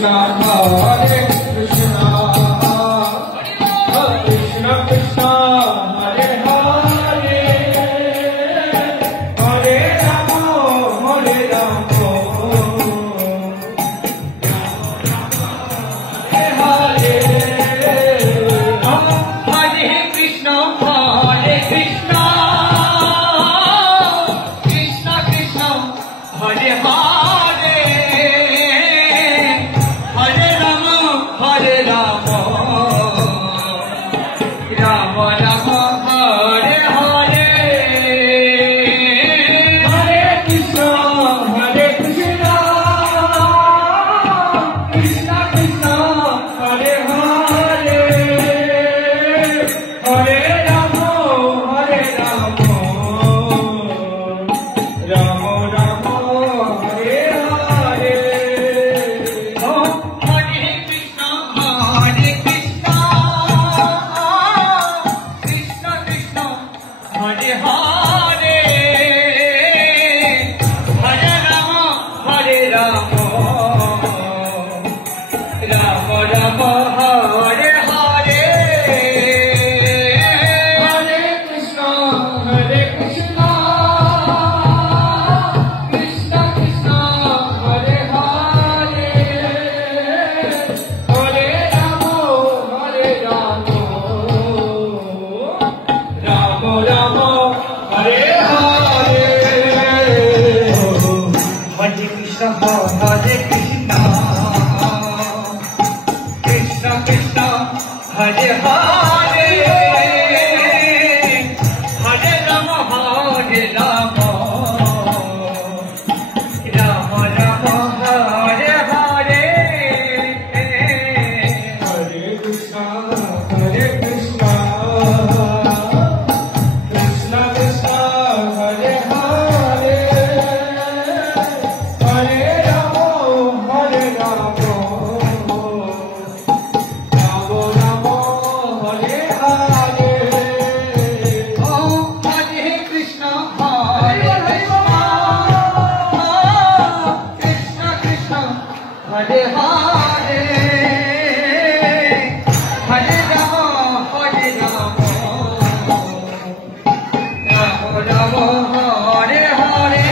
Krishna Hare Krishna Krishna Krishna Hare Hare Hare Rama Hare Rama Hare Krishna Hare Krishna Krishna Krishna Hare Hare Hare Rama Hare Rama Rama Rama Hare Hare Hare Krishna Hare Krishna Krishna Krishna Hare Hare Hare Rama Hare Rama Rama Rama Hare Hare Hare Krishna Hare Krishna Krishna Krishna Hare Hare Hare Rama Hare Rama Rama Rama Hare Hare Hare Krishna Hare Krishna Krishna Krishna Hare Hare Hare Rama Hare Rama Rama Rama Hare Hare Hare Krishna Hare Krishna Krishna Krishna Hare Hare Hare Rama Hare Rama Rama Rama Hare Hare Hare Krishna Hare Krishna Krishna Krishna Hare Hare Hare Rama Hare Rama Rama Rama Hare Hare Hare Krishna Hare Krishna Krishna Krishna Hare Hare Hare Rama Hare Rama Rama Rama Hare Hare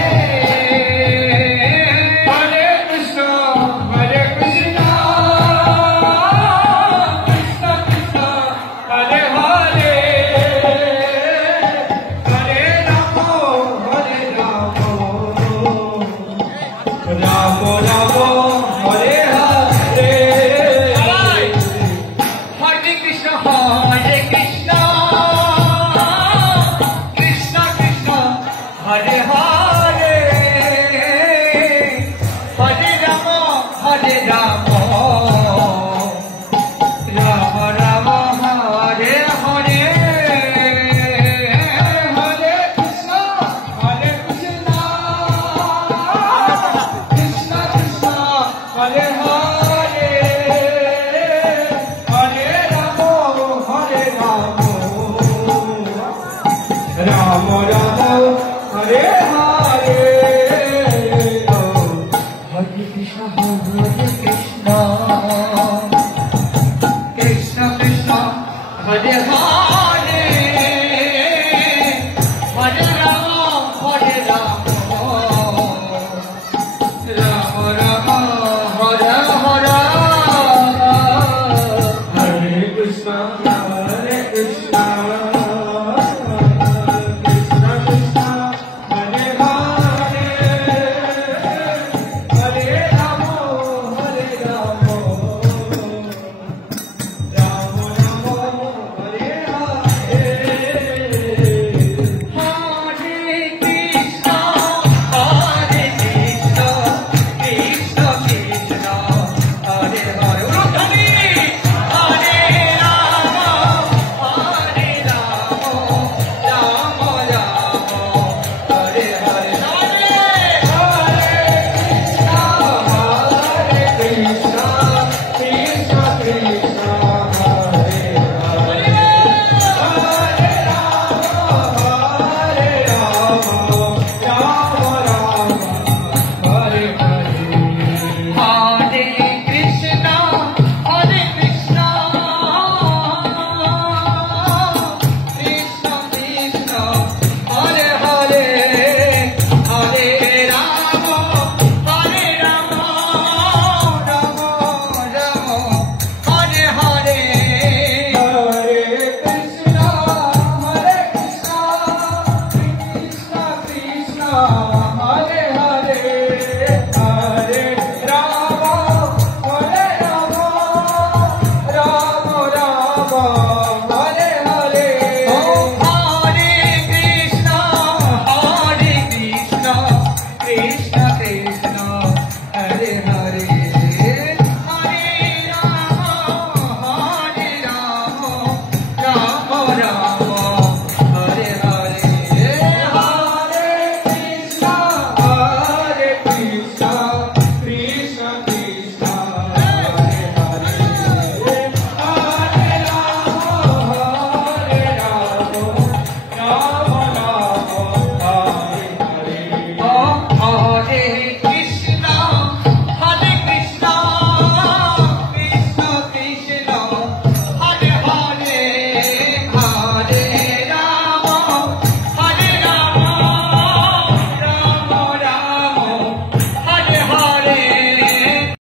Hare Krishna Hare Krishna Krishna Krishna Hare Hare Hare Rama Hare Rama Rama Rama Hare Hare Hare Krishna Hare Krishna Krishna Krishna Hare Hare Hare Rama Hare Rama Rama Rama Hare Hare Hare Krishna Hare Krishna Krishna Krishna Hare Hare Hare Rama Hare Rama Rama Rama Hare Hare Hare Krishna Hare Krishna